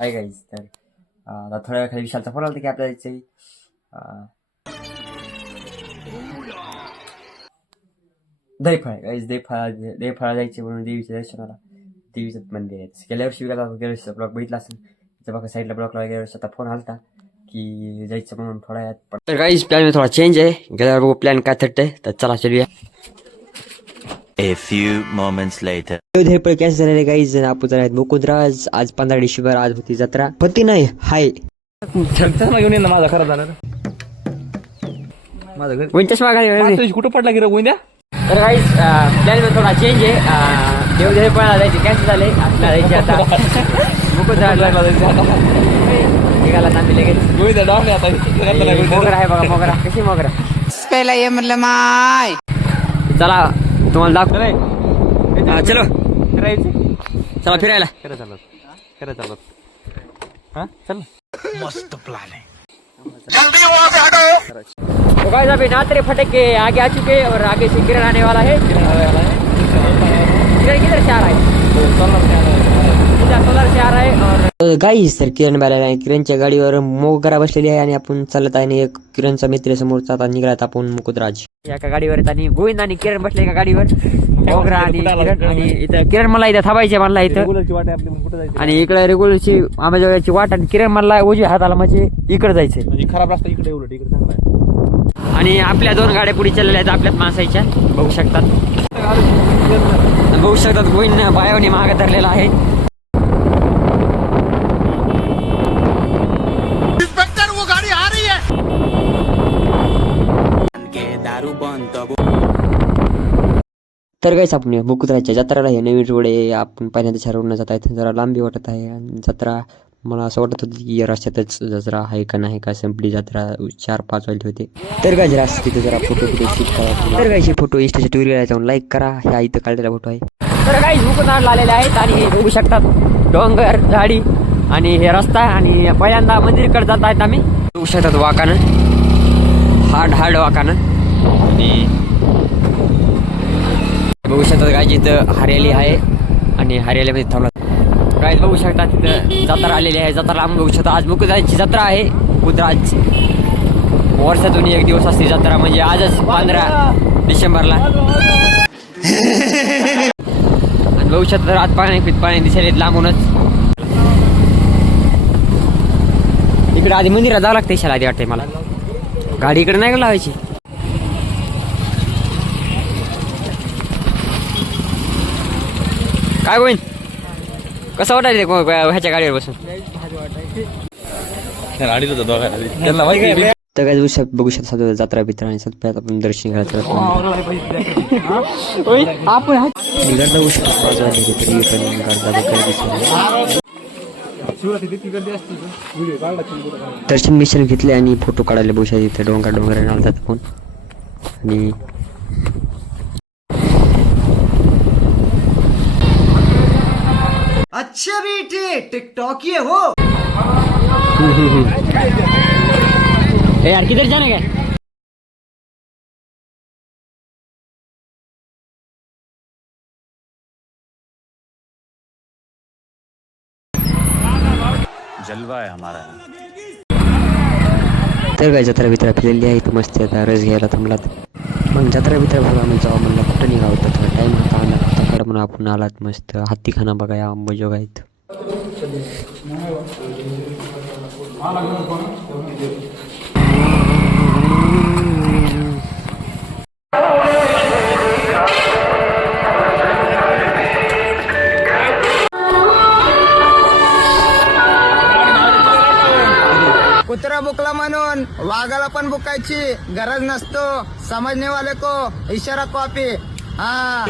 Hi guys. तर आता थोड्या वेळ खाली विशालचा फोन आला की आपल्याला जायचं दहीफळा गाईज. दहीफळा जायचे म्हणून देवीच्या दर्शनाला. देवीचं मंदिर आहे. गेल्या वर्षी गेल्या वर्षीचा ब्लॉग बघितला असेल. तिथं बघा साईडला ब्लॉकला गेल्या वर्षी आता फोन आलता की जायचं म्हणून थोडा वेळात. तर गाईज प्लॅन थोडा चेंज आहे. गेल्यावर बघू प्लॅन काय थट्ट आहे. तर चला चलूया. A few moments later. दहीफळ कॅन्सल झालेले गाईज. आपण आहेत मुकुंदराज. आज 15 डिसेंबर. आज होती जत्रा. होती नाही हाय घेऊन ये ना. माझा खराब झाला माझं घर कोणत्याच मागा कुठं पडला की रघुंद्या. तर गाईज प्लॅन थोडा चेंज आहे. देव दहीफळाला जायचे कॅन्सल झाले. आपल्याला जायचे आता मुकुंदराजला निघाला आम्ही लगेच. गोविंदा डाव नाही आता. मोगरा आहे बघा. मोगरा कशी मोगरा पहिला ये म्हणलं माय. चला तुम्हाला दाखव. चलो फिरायचं. चला फिरायला. खरं चालत हा चल. मस्त प्लान है. तो गाइस अभी नातरे फटके आगे आ चुके और आगे से किरण आने वाला है. किरण किधर से आ रहा है? सोलर से आ रहा है. और गाईस तर किरण बाळाला आहे. किरणच्या गाडीवर मोगरा बसलेली आहे आणि आपण चालत आहे. आणि एक किरणचा मित्र समोरचा आता निघालात आपण मुकुंदराज. एका गाडीवर आणि गोविंद आणि किरण बसले एका गाडीवर. मोगरा आणि किरण. आणि इथं किरण मला इथं थांबायचे म्हणला इथं. आणि इकडे रेग्युलरची आंबेजोगाईची वाट. आणि किरण म्हणला उजव्या हाताला म्हणजे इकडे जायचं. खराब रस्ता इकडे उलट इकडे चांगला आहे. आणि आपल्या 2 गाड्या पुढे चाललेल्या आहेत आपल्यात माणसाच्या. बघू शकतात गोविंद बायावनी मागे धरलेला आहे. तर काहीच आपण मुकुंदराजच्या जत्राला हे नवीन रोड आहे. आपण पहिल्यांदा रोडनं जात आहे. जरा लांबी वाटत आहे. आणि जत्रा मला असं वाटत होती की रस्त्यातच जत्रा आहे का नाही का. संपली जत्रा 4-5 वाजले होते. तर काय जरा तिथे जरा फोटो शूट करा. तर काहीचे फोटो इंस्टाच्या टूरला जाऊन लाईक करा. ह्या इथं काढलेला फोटो आहे. तर काही मुकुंदराजला आलेले आहेत. आणि हे बघू शकतात डोंगर झाडी आणि हे रस्ता. आणि पहिल्यांदा मंदिरकडे जात आहेत आम्ही. बघू शकतात वाकानं हार्ड वाकानं. आणि बघू शकतात गायची इथं हरियाली आहे. आणि हरियालीमध्ये थांबला गाय बघू शकता. तिथं जत्रा आलेली आहे. जत्रा आम्ही बघू शकता. आज मुकुंदराजची जत्रा आहे. मुकुंदराज वर्षातून एक दिवस असते जत्रा. म्हणजे आजच 15 डिसेंबरला. आणि बघू शकता रात पाणी दिसायला लांबूनच. इकडे आधी मंदिरात जावं लागतं. शाला आधी वाटतंय मला. गाडी इकडे नाही का लावायची. काय गोविंद कसं वाटायचं ह्याच्या गाडीवर बसून. तर काय बघू शकता जत्रा बित्रा आणि सत्यात आपण दर्शन घ्यायचं. दर्शन मिशन घेतले आणि फोटो काढायला बघू शकता. इथे डोंगर घालतात आपण. आणि अच्छा बेटे टिकटॉक ये हो. यार किधर जाने का. जलवा है हमारा. तर काय जत्रा बित्रा फिरलेली आहे. इथं मस्त आता रस घ्यायला थांबलात. मग जत्रा बित्रा बघा आम्ही जाऊ म्हणलं. कुठं निघावं होतं. थोडा टाईम होता. आला म्हणून आपण आलात. मस्त हत्तीखाना बघा या अंबाजोगाईत. कुत्रा बुकला म्हणून वाघाला पण बुकायची गरज नसतो. समजने वाले को इशारा कॉपी. हा.